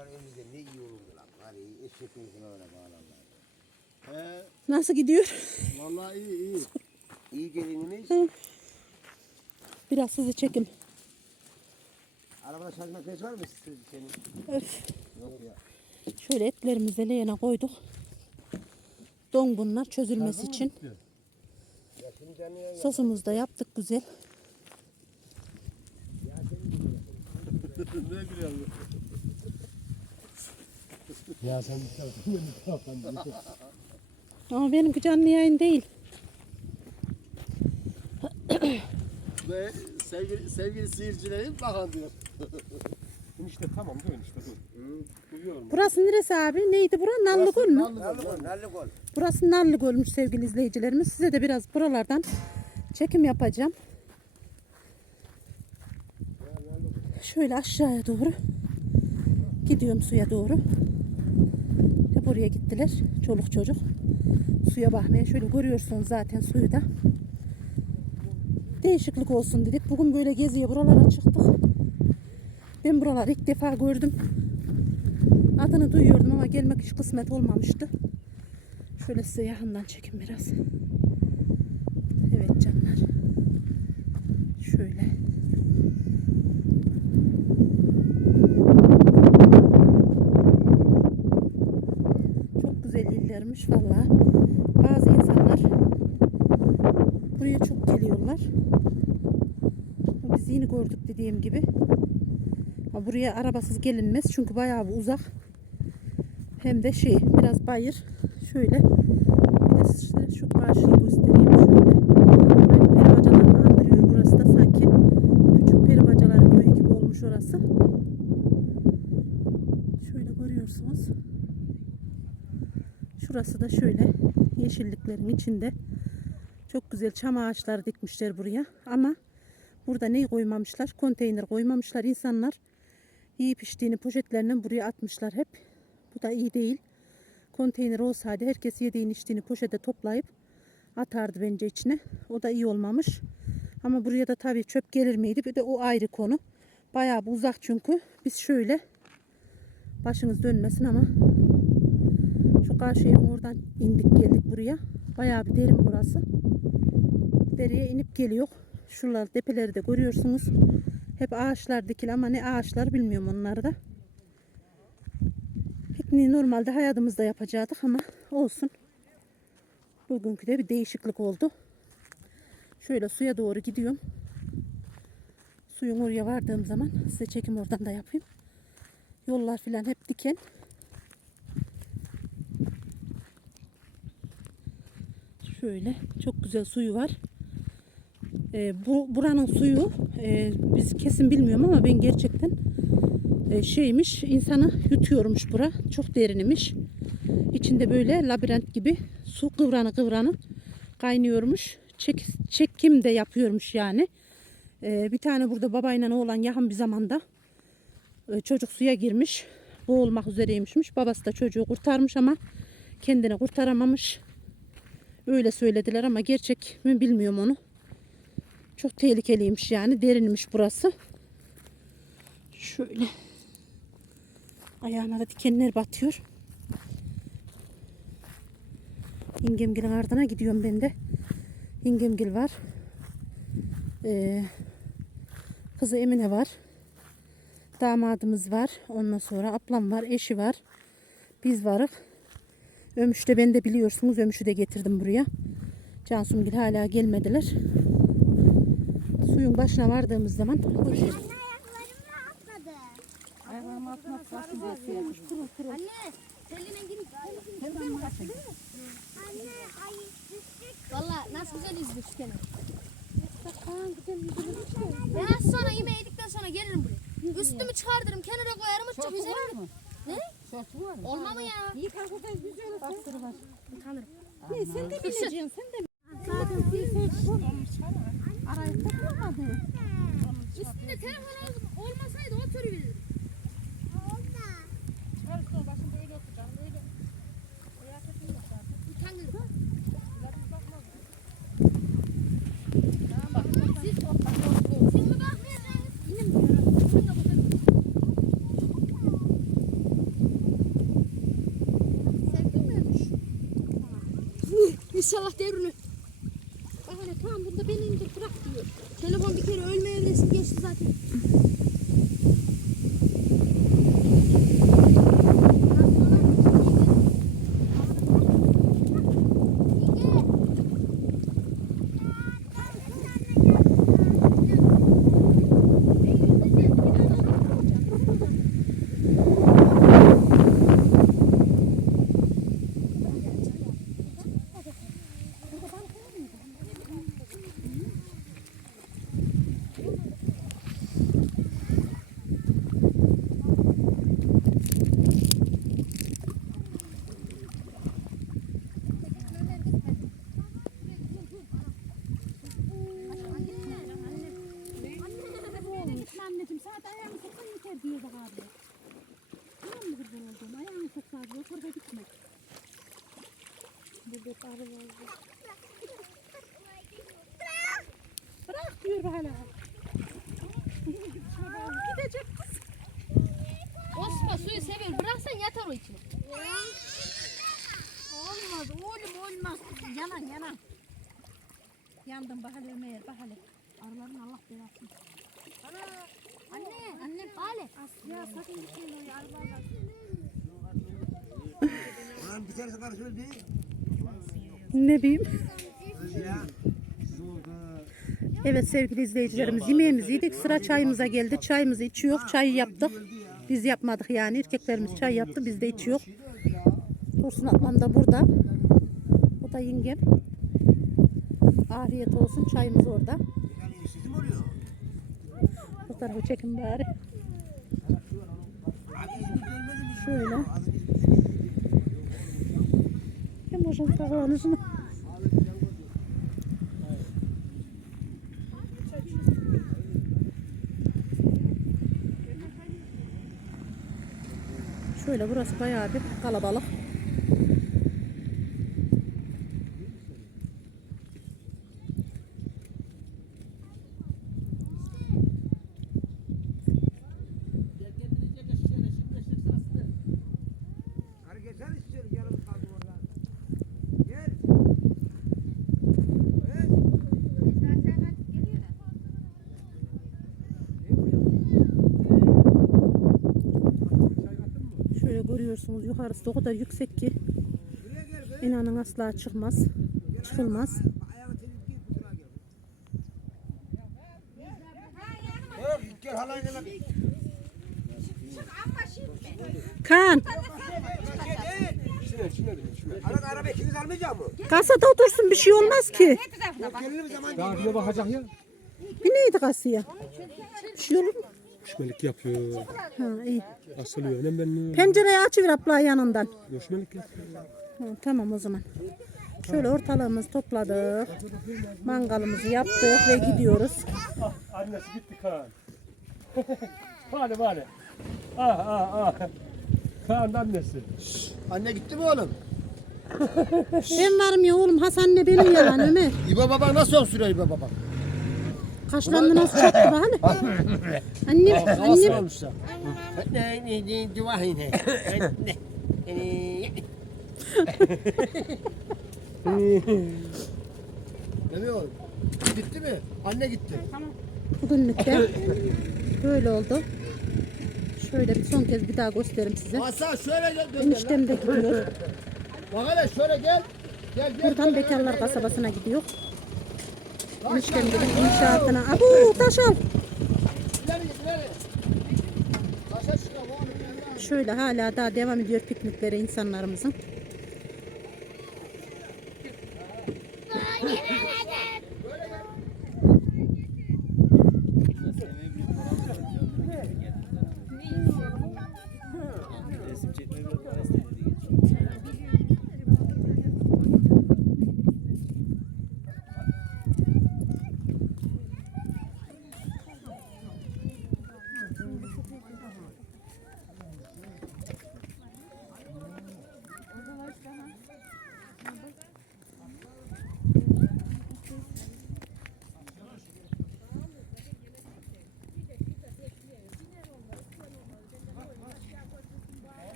Buralar elimizde ne iyi olurdu lan. Var eşek yüzüne öyle bağlarlar. He, Nasıl gidiyor? vallahi iyi iyi. İyi gelinimiz. Biraz sizi çekim. Arabada şarj makinesi var mı siz- senin? Öf. Yok ya. Şöyle etlerimizi de leğene koyduk. Don bunlar çözülmesi için. Ya şimdi canlı yayın yap. Sosumuzu da yaptık güzel. ne gülüyorsun? Ya sen bir taraftan ben bir taraftan. Ama benimki canlı yayın değil. Ve sevgili, sevgili seyircilerim bakın diyor. Enişte tamam dur enişte dur. Burası neresi abi? Neydi bura? Nallıgöl mü? Nallı gol, nallı gol. Burası Nallıgöl'müş sevgili izleyicilerimiz. Size de biraz buralardan çekim yapacağım. Şöyle aşağıya doğru gidiyorum suya doğru. Oraya gittiler. Çoluk çocuk. Suya bakmaya şöyle görüyorsunuz zaten suyu da. Değişiklik olsun dedik. Bugün böyle geziye buralara çıktık. Ben buraları ilk defa gördüm. Adını duyuyordum ama gelmek hiç kısmet olmamıştı. Şöyle size yakından çekin biraz. Evet canlar. Şöyle. Çok illermiş valla. Bazı insanlar buraya çok geliyorlar. Biz yeni gördük dediğim gibi. Buraya arabasız gelinmez çünkü bayağı bir uzak. Hem de şey biraz bayır. Şöyle bir de işte şu karşıyı göstereyim şöyle. Andırıyor burası da sanki küçük peri bacaları köyü gibi olmuş orası. Şöyle görüyorsunuz. Şurası da şöyle yeşilliklerin içinde. Çok güzel çam ağaçları dikmişler buraya. Ama burada neyi koymamışlar? Konteyner koymamışlar. İnsanlar yiyip içtiğini poşetlerine buraya atmışlar hep. Bu da iyi değil. Konteyner olsaydı herkes yediğini içtiğini poşete toplayıp atardı bence içine. O da iyi olmamış. Ama buraya da tabii çöp gelir miydi? Bir de o ayrı konu. Bayağı uzak çünkü. Biz şöyle başınız dönmesin ama karşıya oradan indik geldik buraya. Bayağı bir derin burası. Dereye inip geliyor. Şuralar tepeleri de görüyorsunuz. Hep ağaçlar dikili ama ne ağaçlar bilmiyorum onları da. Pikniği normalde hayatımızda yapacaktık ama olsun. Bugünkü de bir değişiklik oldu. Şöyle suya doğru gidiyorum. Suyun oraya vardığım zaman size çekim oradan da yapayım. Yollar filan hep diken. Şöyle çok güzel suyu var. Ee, bu buranın suyu e, biz kesin bilmiyorum ama ben gerçekten e, şeymiş insanı yutuyormuş bura. Çok derinmiş. İçinde böyle labirent gibi su kıvranı kıvranı kaynıyormuş. Çek, çekim de yapıyormuş yani. E, bir tane burada babayla oğlan yakın bir zamanda e, çocuk suya girmiş. Boğulmak üzereymişmiş. Babası da çocuğu kurtarmış ama kendini kurtaramamış. Öyle söylediler ama gerçek mi bilmiyorum onu. Çok tehlikeliymiş yani. Derinmiş burası. Şöyle. Ayağına da dikenler batıyor. İngemgil'in ardına gidiyorum ben de. İngemgil var. Ee, kızı Emine var. Damadımız var. Ondan sonra ablam var. Eşi var. Biz varız. Ömüş'ü de ben de biliyorsunuz. Ömüş'ü de getirdim buraya. Cansumgil hala gelmediler. Suyun başına vardığımız zaman görüşürüz. Ayaklarım altına. Kurul kurul. Anne, eline girip Hemen mi kaçtı? Anne, ay düştük. Valla nasıl güzel izledik seni. Ben sonra yemeği yedikten sonra gelirim buraya. Üstümü çıkartırım, kenara koyarım, çık Şortu yüzerim. var mı? Ne? Şortu var mı? Olma mı ya? İyi kalk oradan güzel Bastırı var. Yıkanırım. Ne sen de bineceksin sen de. Arayıp takılmadın. Üstünde telefon ol- olmasaydı oturabilirdim. Yıkanırım. Siz, siz mi bakmayacaksınız? Yine mi? Sen de bakalım. İnşallah devrini. Bak hele tamam bunda beni indir bırak diyor. Telefon bir kere ölme evresini geçti zaten. Gitme anneciğim saat ayağını soksan yeter diye bak abi. Tamam mı kurban olduğum ayağını sok abi otur da gitme. Burada arı var. Bırak diyor hele. Gidecek kız. Osman suyu sever. Bıraksan yatar o içine. Olmaz oğlum olmaz. Yanan yanan. Yandım bak hele Ömer bak hele. Arıların Allah belasını. Anne. Anne. Bale. Ya sakın gitmeyin oraya arılarlar. Ulan bir tanesi karşı öldü. Ne bileyim. Evet sevgili izleyicilerimiz yemeğimizi yedik. Sıra çayımıza geldi. Çayımızı içiyor. Çayı yaptık. Biz yapmadık yani. Erkeklerimiz çay yaptı. Biz de içiyor. Dursun ablam da burada. Bu da yengem. Afiyet olsun. Çayımız orada. Bu tarafa çekin bari. Şöyle. İzmir'de Hem hoşun sağlığınızı. Şöyle burası bayağı bir kalabalık. Karı geçer istiyorum. Yanımız kaldı orada. Gel. Evet. Şöyle görüyorsunuz yukarısı o kadar yüksek ki inanın asla çıkmaz. Çıkılmaz. Mı? kasada otursun bir şey olmaz ki. Bir neydi kasaya? Bir şey olur mu? Göçmelik yapıyor. Ha iyi. Asılıyor. Hemen ben Pencereyi açıver abla yanından. göçmelik yapıyor. Ha, tamam o zaman. Şöyle ortalığımızı topladık. Mangalımızı yaptık ve gidiyoruz. Ah annesi gitti Kaan. Bale bale. Ah ah ah. Kaan annesi. Anne gitti mi oğlum? Ben varım ya oğlum Hasan ne benim yalan Ömer. İbo baba nasıl sürüyor İbo baba? Kaşlarını nasıl çaktı bak hani. Annem, Nasıl annem. olmuş ya? Demiyor. Gitti mi? Anne gitti. Bugünlük de böyle oldu. Şöyle bir son kez bir daha göstereyim size. Hasan şöyle gel. dön gel lan. Eniştem de gidiyor. Bak hele şöyle gel. Gel gel. Buradan bekarlar kasabasına gidiyor. Eniştem de inşaatına. Abu taş al. Şöyle hala daha devam ediyor pikniklere insanlarımızın.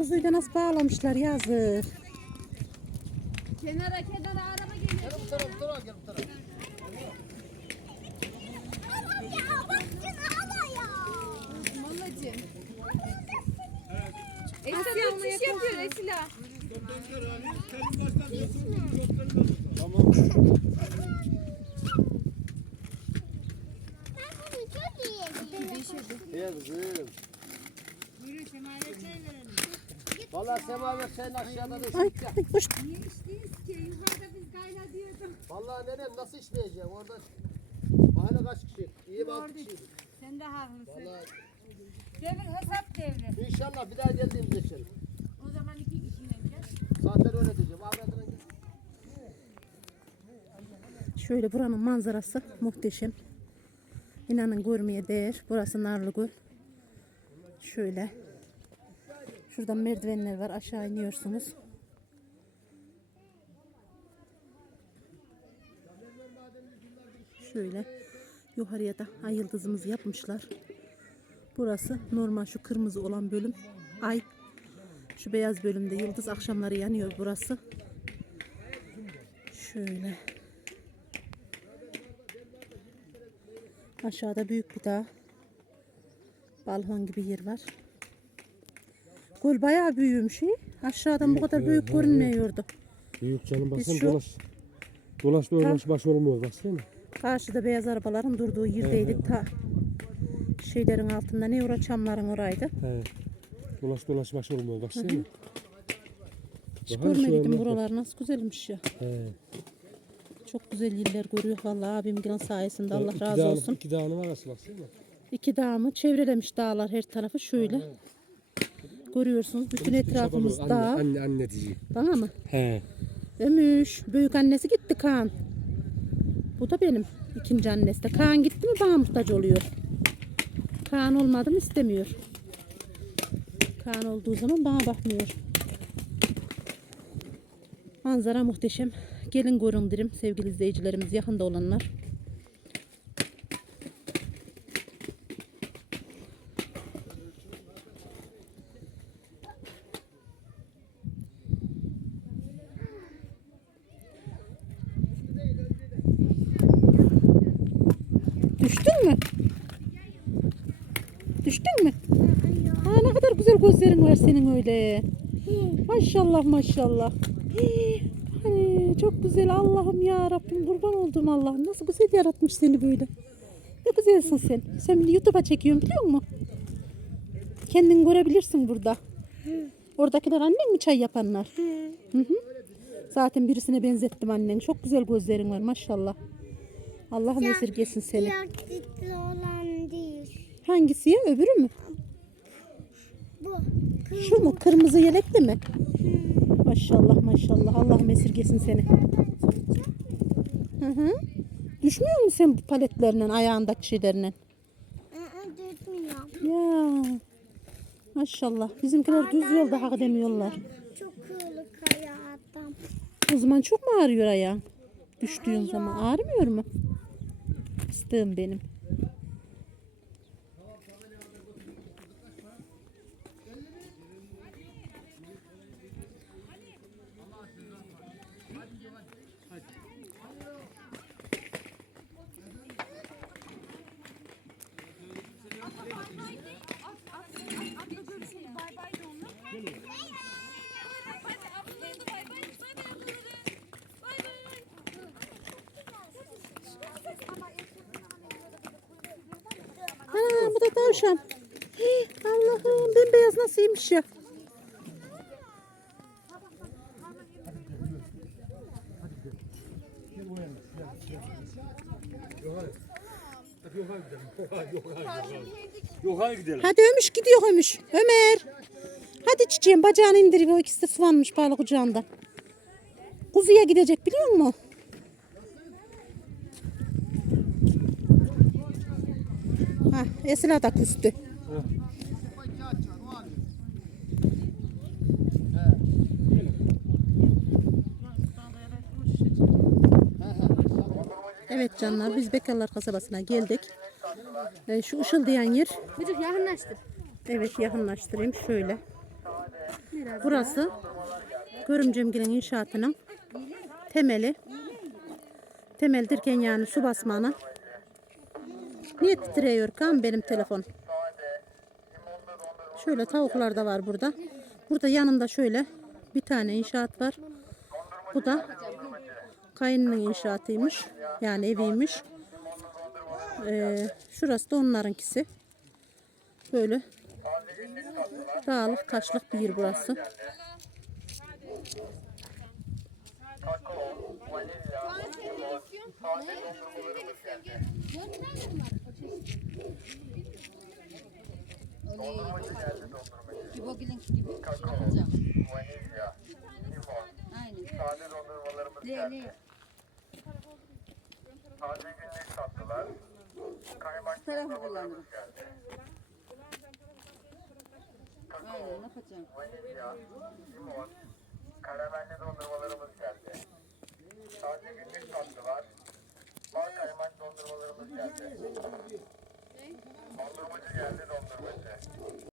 Da nasıl bağlamışlar yazık. Kenara kenara araba geliyor. Gel bu tarafa bu tarafa gel bu tarafa. Esila uçuş yapıyor Esila. Gel kızım. Vallahi senin aşağıda da Ay, işlik ya. ay kuş. Vallahi nenem nasıl işleyeceğim orada. Bahane kaç kişi? İyi bir altı kişiydi. Sen de haklısın. Vallahi Devir hesap devri. inşallah bir daha geldiğimizde içelim. O zaman iki kişiyle gel. Zaten öyle diyeceğim. Gel. Şöyle buranın manzarası muhteşem. İnanın görmeye değer. Burası Narlıgöl. Şöyle. Şuradan merdivenler var. Aşağı iniyorsunuz. Şöyle yukarıya da ay yıldızımızı yapmışlar. Burası normal şu kırmızı olan bölüm. Ay. Şu beyaz bölümde yıldız akşamları yanıyor burası. Şöyle. Aşağıda büyük bir dağ. Balkon gibi yer var. Göl bayağı büyümüş. Aşağıdan bu kadar büyük görünmüyordu. Büyük canım baksana şu- dolaş. Dolaş dolaş baş olmuyor baksana. Karşıda beyaz arabaların durduğu yerdeydik. Ta şeylerin altında ne ora çamların oraydı. He. Dolaş dolaş baş olmuyor baksana. Hiç Daha bir şey görmedim buralar nasıl güzelmiş ya. He. Çok güzel yerler görüyor vallahi abimgilin sayesinde Allah İki razı dağ- olsun. İki dağının arası baksana. İki dağımı çevrelemiş dağlar her tarafı şöyle. Görüyorsunuz bütün etrafımız Anne, dağ. anne, anne diyeceğim. Bana mı? He. Ömüş. Büyük annesi gitti Kaan. Bu da benim ikinci annesi de. Kaan gitti mi bana muhtaç oluyor. Kaan olmadı mı istemiyor. Kaan olduğu zaman bana bakmıyor. Manzara muhteşem. Gelin görün derim sevgili izleyicilerimiz yakında olanlar. Düştün mü? Düştün mü? Ha, ne kadar güzel gözlerin var senin öyle. Maşallah maşallah. Hani çok güzel Allah'ım ya Rabbim kurban olduğum Allah'ım nasıl güzel yaratmış seni böyle. Ne güzelsin sen. Sen YouTube'a çekiyorsun biliyor musun? Kendin görebilirsin burada. Oradakiler annen mi çay yapanlar? Hı hı. Zaten birisine benzettim annen. Çok güzel gözlerin var maşallah. Allah'ım esirgesin seni. Yaktıklı olan değil. Hangisi ya? Öbürü mü? Bu. Şu mu? Kırmızı yelekli mi? Maşallah maşallah. Allah'ım esirgesin seni. Hı hı. Düşmüyor musun sen bu paletlerinden, ayağındaki şeylerinden? Ya. Maşallah. Bizimkiler düz yolda hak demiyorlar. Çok kırık hayatım. O zaman çok mu ağrıyor ayağın? Düştüğün zaman ağrımıyor mu? Fıstığım benim. Da tavşan. Hii, Allah'ım bembeyaz nasılmış ya? Yok hadi gidelim. Hadi Ömüş gidiyor Ömüş. Ömer. Hadi çiçeğim bacağını indir. O ikisi de sıvanmış bağlı kucağında. Kuzuya gidecek biliyor musun? Ha, Esra da küstü. Evet canlar biz Bekarlar kasabasına geldik. Ee, şu ışıldayan yer Bıcık yakınlaştır. Evet yakınlaştırayım şöyle. Burası Görümcemgil'in inşaatının temeli. Temel derken yani su basmanı. Niye titriyor kan benim telefon? Şöyle tavuklar da var burada. Burada yanında şöyle bir tane inşaat var. Bu da kayının inşaatıymış. Yani eviymiş. Ee, şurası da onlarınkisi. Böyle dağlık taşlık bir yer burası. Gibogilin gibi yapacağım. Aynen. Sade dondurmalarımız geldi. ne? Taze günlük tatlılar. Kaymak tarafı dondurmalarımız kullanırım. geldi. Aynen ne yapacağım? Vanilya, limon, karamelli dondurmalarımız geldi. Taze günlük tatlılar. Bal kaymak dondurmalarımız geldi. Dondurmacı geldi dondurmacı.